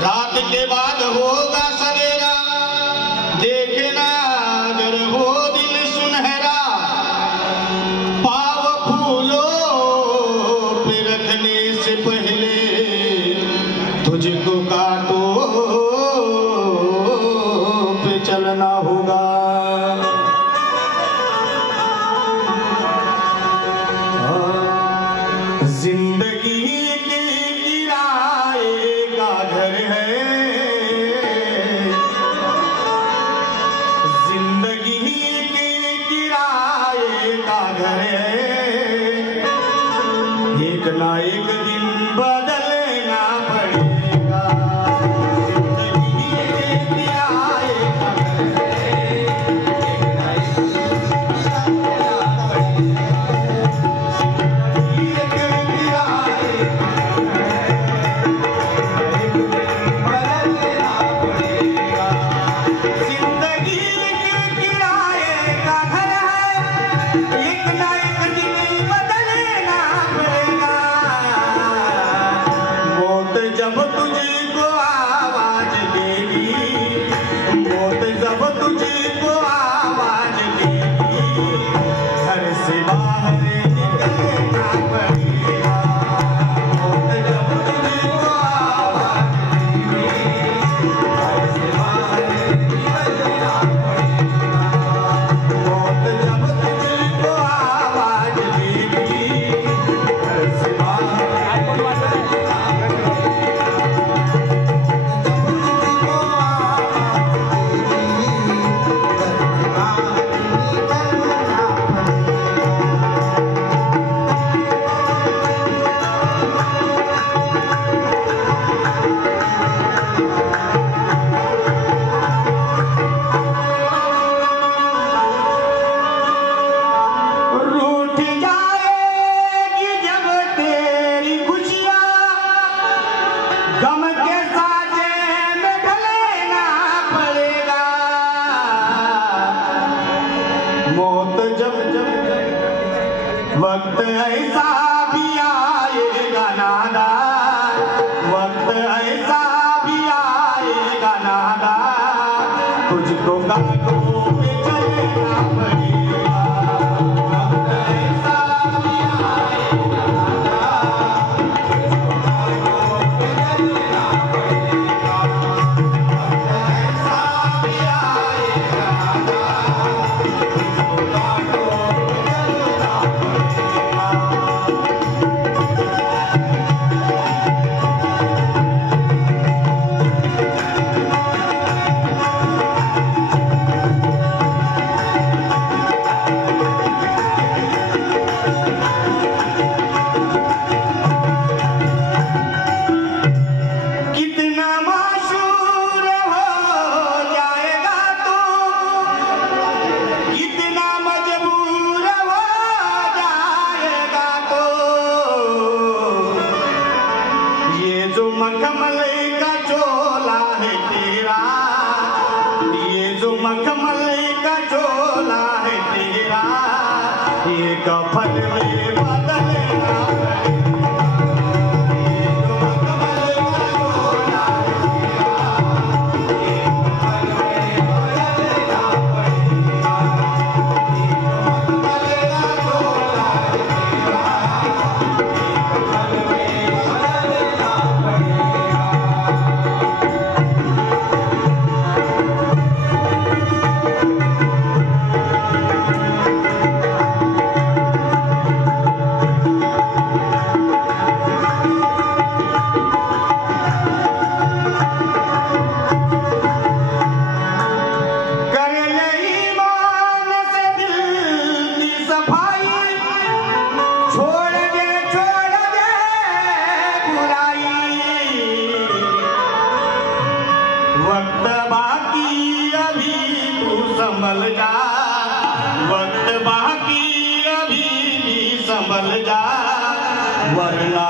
रात के बाद होगा सवेरा, देखना अगर हो दिल सुनहरा, पाव फूलों पे रखने से पहले तुझको कांटों पे चलना होगा। जिंदगी के किराए का घर है, जिंदगी के किराए का घर है, एक ना एक दिन बदलना पड़ेगा। जिंदगी के किराए का घर है, एक ना एक दिन बदलना पड़ेगा। जिंदगी के किराए का घर है, एक ना एक दिन बदलना पड़ेगा। मौत जब तुझको आवाज देगी, मौत जब तुझको आवाज देगी, घर से बाहर निकलना पड़ेगा। मौत जब तुझको आवाज देगी, घर से बाहर निकलना पड़ेगा। मौत जब तुझको आवाज देगी, घर से बाहर निकलना रूठ जाएगी जब तेरी खुशियाँ, गम के साजे में ढलना पड़ेगा। मौत जब वक्त ऐसा भी आएगा नादा, वक्त ऐसा भी आएगा नादा, तुझको कांटों पे चलना पड़ेगा। वक्त ऐसा भी आएगा नादा, तुझको कांटों पे चलना पड़ेगा। वक्त ऐसा भी आएगा नादा, तुझको कांटों पे चलना कितना मशहूर हो जाएगा तू, कितना मजबूर हो जाएगा तो, ये जो मखमल का चोला है तेरा, ये जो मखमल का चोला है तेरा, ये कफन में बदलना पड़ेगा। ये जो मखमल का चोला है तेरा, ये कफन में बदलना पड़ेगा। ये जो मखमल का चोला है तेरा, ये कफन में बदलना पड़ेगा। कर ले ईमान से दिल की सफाई, छोड़ दे बुराई। वक्त बाकी अभी तू संभल जा, वक्त बाकी अभी भी संभल जा, वरना